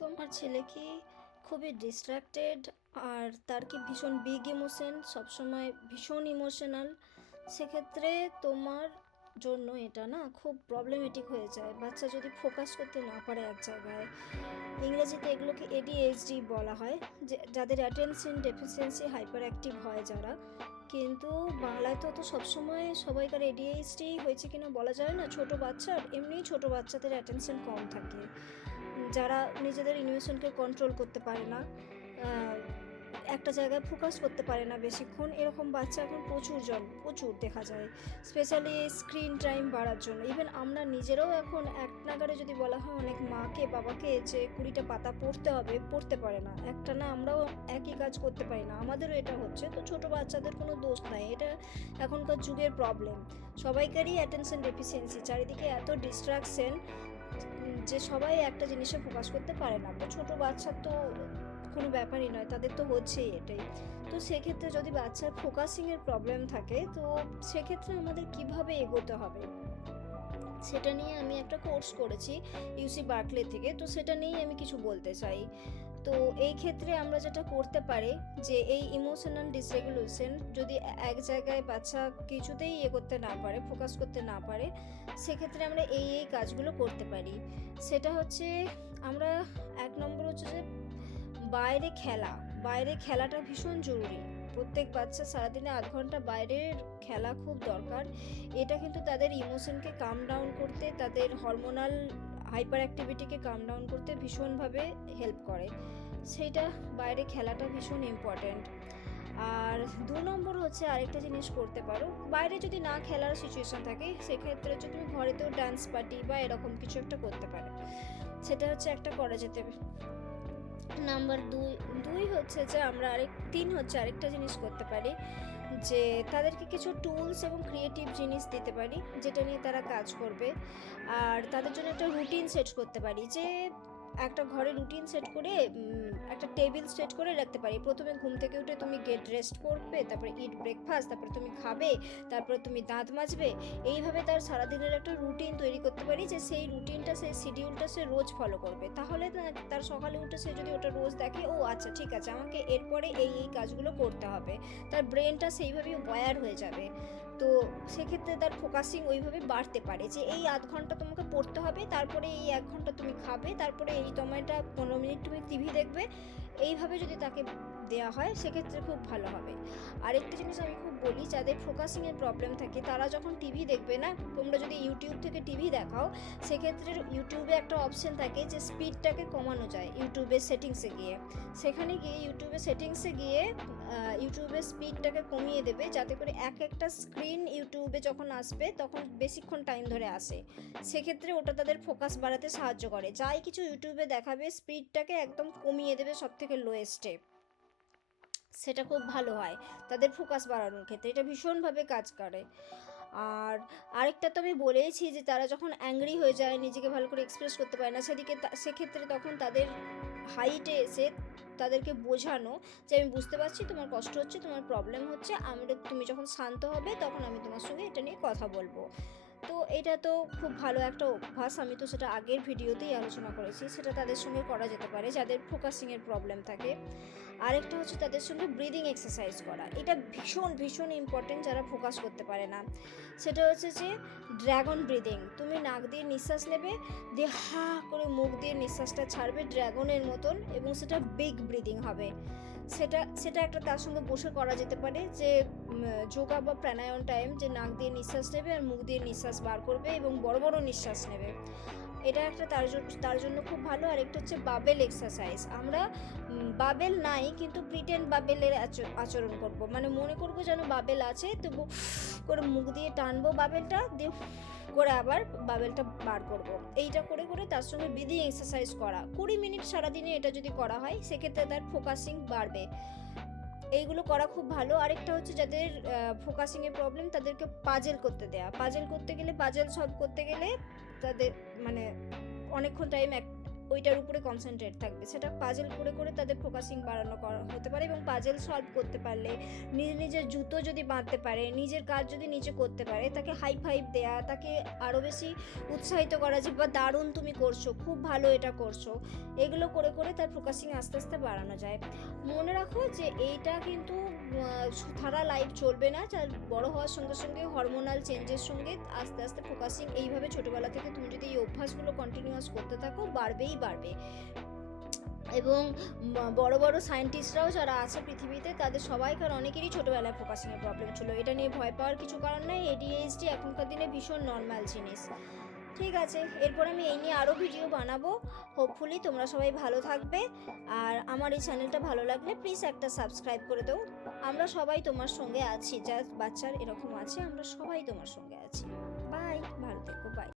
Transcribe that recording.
তোমার ছেলে কি খুবই ডিস্ট্র্যাক্টেড আর তার কি ভীষণ বিগ ইমোশন, সবসময় ভীষণ ইমোশনাল? সেক্ষেত্রে তোমার জন্য এটা না খুব প্রবলেমেটিক হয়ে যায়। বাচ্চা যদি ফোকাস করতে না পারে এক জায়গায়, ইংরেজিতে এগুলোকে এডিএইচডি বলা হয়, যে যাদের অ্যাটেনশন ডেফিসিয়েন্সি হাইপার অ্যাক্টিভ হয় যারা। কিন্তু বাংলায় তো সবসময় সবাইকার এডিএইচডি হয়েছে কিনা বলা যায় না। ছোট বাচ্চার এমনিই ছোট বাচ্চাদের অ্যাটেনশন কম থাকে, যারা নিজেদের ইমোশনকে কন্ট্রোল করতে পারে না, একটা জায়গায় ফোকাস করতে পারে না বেশিক্ষণ, এরকম বাচ্চা এখন প্রচুর দেখা যায়, স্পেশালি স্ক্রিন টাইম বাড়ার জন্য। ইভেন আমরা নিজেরাও এখন এক নাগারে যদি বলা হয় অনেক মাকে বাবাকে যে 20টা পাতা পড়তে হবে, পড়তে পারে না একটা, না আমরাও একই কাজ করতে পারি না, আমাদেরও এটা হচ্ছে। তো ছোট বাচ্চাদের কোনো দোষ নাই, এটা এখনকার যুগের প্রবলেম। সবাইকারই অ্যাটেনশন ডেফিসিয়েন্সি, চারিদিকে এত ডিস্ট্রাকশন যে সবাই একটা জিনিসে ফোকাস করতে পারে না। তো ছোট বাচ্চার তো কোনো ব্যাপারই নয়, তাদের তো হচ্ছেই এটাই। তো সেক্ষেত্রে যদি বাচ্চার ফোকাসিংয়ের প্রবলেম থাকে, তো সেক্ষেত্রে আমাদের কিভাবে এগোতে হবে সেটা নিয়ে আমি একটা কোর্স করেছি ইউসি বার্কলে থেকে, তো সেটা নিয়েই আমি কিছু বলতে চাই। তো এই ক্ষেত্রে আমরা যেটা করতে পারি, যে এই ইমোশনাল ডিসরেগুলেশন যদি এক জায়গায় বাচ্চা কিছুতেই করতে না পারে, ফোকাস করতে না পারে, সেক্ষেত্রে আমরা এই কাজগুলো করতে পারি। সেটা হচ্ছে, আমরা এক নম্বর হচ্ছে যে বাইরে খেলাটা ভীষণ জরুরি। প্রত্যেক বাচ্চা সারাদিনে 8 ঘন্টা বাইরের খেলা খুব দরকার। এটা কিন্তু তাদের ইমোশনকে কাম ডাউন করতে, তাদের হরমোনাল হাইপার অ্যাক্টিভিটিকে কাম ডাউন করতে ভীষণভাবে হেল্প করে। সেইটা বাইরে খেলাটা ভীষণ ইম্পর্ট্যান্ট। আর 2 নম্বর হচ্ছে আরেকটা জিনিস করতে পারো, বাইরে যদি না খেলার সিচুয়েশন থাকে, সেক্ষেত্রে যদি তুমি ঘরেতেও ডান্স পার্টি বা এরকম কিছু একটা করতে পারো, সেটা হচ্ছে একটা করা যেতে। নাম্বার দুই হচ্ছে যে আমরা তিন হচ্ছে আরেকটা জিনিস করতে পারি, যে তাদেরকে কিছু টুলস এবং ক্রিয়েটিভ জিনিস দিতে পারি যেটা নিয়ে তারা কাজ করবে। আর তাদের জন্য একটা রুটিন সেট করতে পারি, যে একটা ঘরে রুটিন সেট করে একটা টেবিল সেট করে রাখতে পারি। প্রথমে ঘুম থেকে উঠে তুমি গেট রেস্ট করবে, তারপরে ইট ব্রেকফাস্ট, তারপরে তুমি খাবে, তারপরে তুমি দাঁত মাজবে। এইভাবে তার সারাদিনের একটা রুটিন তৈরি করতে পারি, যে সেই রুটিনটা, সেই শিডিউলটা সে রোজ ফলো করবে। তাহলে না তার সকালে উঠে সে যদি ওটা রোজ দেখে, ও আচ্ছা ঠিক আছে, আমাকে এরপরে এই কাজগুলো করতে হবে, তার ব্রেনটা সেইভাবেই ওয়্যার হয়ে যাবে। তো সেক্ষেত্রে তার ফোকাসিং ওইভাবে বাড়তে পারে, যে এই 8 ঘন্টা তোমাকে পড়তে হবে, তারপরে এই 1 ঘন্টা তুমি খাবে, তারপরে এই সময়টা 15 মিনিট তুমি টিভি দেখবে। এইভাবে যদি তাকে দেওয়া হয় সেক্ষেত্রে খুব ভালো হবে। আরেকটা জিনিস আমি খুব বলি, যাদের ফোকাসিংয়ের প্রবলেম থাকে তারা যখন টিভি দেখবে না, তোমরা যদি ইউটিউব থেকে টিভি দেখাও, সেক্ষেত্রে ইউটিউবে একটা অপশন থাকে যে স্পিডটাকে কমানো যায় ইউটিউবের সেটিংসে গিয়ে। সেখানে গিয়ে ইউটিউবের সেটিংসে গিয়ে ইউটিউবের স্পিডটাকে কমিয়ে দেবে, যাতে করে একটা স্ক্রিন ইউটিউবে যখন আসবে তখন বেশিক্ষণ টাইম ধরে আসে। সেক্ষেত্রে ওটা তাদের ফোকাস বাড়াতে সাহায্য করে। যাই কিছু ইউটিউবে দেখাবে, স্পিডটাকে একদম কমিয়ে দেবে সব থেকে লোয়েস্টে, সেটা খুব ভালো হয় তাদের ফোকাস বাড়ানোর ক্ষেত্রে, এটা ভীষণভাবে কাজ করে। আর আরেকটা তো আমি বলেইছি, যে তারা যখন অ্যাংরি হয়ে যায়, নিজেকে ভালো করে এক্সপ্রেস করতে পারে না, সেক্ষেত্রে তখন তাদের হাইটে এসে তাদেরকে বোঝানো, যে আমি বুঝতে পারছি তোমার কষ্ট হচ্ছে, তোমার প্রবলেম হচ্ছে, তুমি যখন শান্ত হবে তখন আমি তোমার সঙ্গে এটা নিয়ে কথা বলবো। তো এটা তো খুব ভালো একটা অভ্যাস, আমি তো সেটা আগের ভিডিওতেই আলোচনা করেছি, সেটা তাদের সঙ্গে করা যেতে পারে যাদের ফোকাসিংয়ের প্রবলেম থাকে। আরেকটা হচ্ছে তাদের সঙ্গে ব্রিদিং এক্সারসাইজ করা, এটা ভীষণ ভীষণ ইম্পর্টেন্ট যারা ফোকাস করতে পারে না। সেটা হচ্ছে যে ড্র্যাগন ব্রিদিং, তুমি নাক দিয়ে নিঃশ্বাস নেবে, দিয়ে হা করে মুখ দিয়ে নিঃশ্বাসটা ছাড়বে ড্র্যাগনের মতন, এবং সেটা বিগ ব্রিদিং হবে। সেটা একটা তার সঙ্গে বসে করা যেতে পারে, যে যোগা বা প্রাণায়াম টাইম, যে নাক দিয়ে নিঃশ্বাস নেবে আর মুখ দিয়ে নিঃশ্বাস বার করবে এবং বড় বড় নিঃশ্বাস নেবে। এটা একটা তার জন্য খুব ভালো। আর একটা হচ্ছে বাবেল এক্সারসাইজ, আমরা বাবেল নাই কিন্তু প্রিটেন্ড বাবেলের আচরণ করব, মানে মনে করব যেন বাবেল আছে, তবু করে মুখ দিয়ে টানবো বাবেলটা, দিয়ে করে আবার বাবেলটা বার করব। এইটা করে করে তার সঙ্গে ব্রিদিং এক্সারসাইজ করা 20 মিনিট সারাদিনে, এটা যদি করা হয় সেক্ষেত্রে তার ফোকাসিং বাড়বে। এইগুলো করা খুব ভালো। আরেকটা হচ্ছে যাদের ফোকাসিংয়ের প্রবলেম, তাদেরকে পাজেল করতে পাজেল সলভ করতে গেলে তাদের মানে অনেকক্ষণ টাইম ওইটার উপরে কনসেন্ট্রেট থাকবে। সেটা পাজেল করে করে তাদের ফোকাসিং বাড়ানো করা হতে পারে, এবং পাজেল সলভ করতে পারলে, নিজের জুতো যদি বাঁধতে পারে, নিজের কাজ যদি নিজে করতে পারে, তাকে হাই ফাইভ দেয়া, তাকে আরও বেশি উৎসাহিত করা যে বা দারুণ তুমি করছো, খুব ভালো এটা করছো, এগুলো করে করে তার ফোকাসিং আস্তে আস্তে বাড়ানো যায়। মনে রাখো যে এইটা কিন্তু সারা লাইফ চলবে না, যার বড় হওয়ার সঙ্গে সঙ্গে হরমোনাল চেঞ্জের সঙ্গে আস্তে আস্তে ফোকাসিং এইভাবে ছোটোবেলা থেকে তুমি যদি এই অভ্যাসগুলো কন্টিনিউয়াস করতে থাকো, বাড়বেই বাড়বে। এবং বড় বড় সায়েন্টিস্টরাও যারা আছে পৃথিবীতে, তাদের সবাইকার অনেকেরই ছোটোবেলায় ফোকাসিংয়ের প্রবলেম ছিল। এটা নিয়ে ভয় পাওয়ার কিছু কারণ নেই। ADHD এখনকার দিনে ভীষণ নর্মাল জিনিস। ঠিক আছে, এরপর আমি এই নিয়ে আরও ভিডিও বানাবো। হোপফুলি তোমরা সবাই ভালো থাকবে, আর আমার এই চ্যানেলটা ভালো লাগলে প্লিজ একটা সাবস্ক্রাইব করে দাও। আমরা সবাই তোমার সঙ্গে আছি, যা বাচ্চার এরকম আছে, আমরা সবাই তোমার সঙ্গে আছি।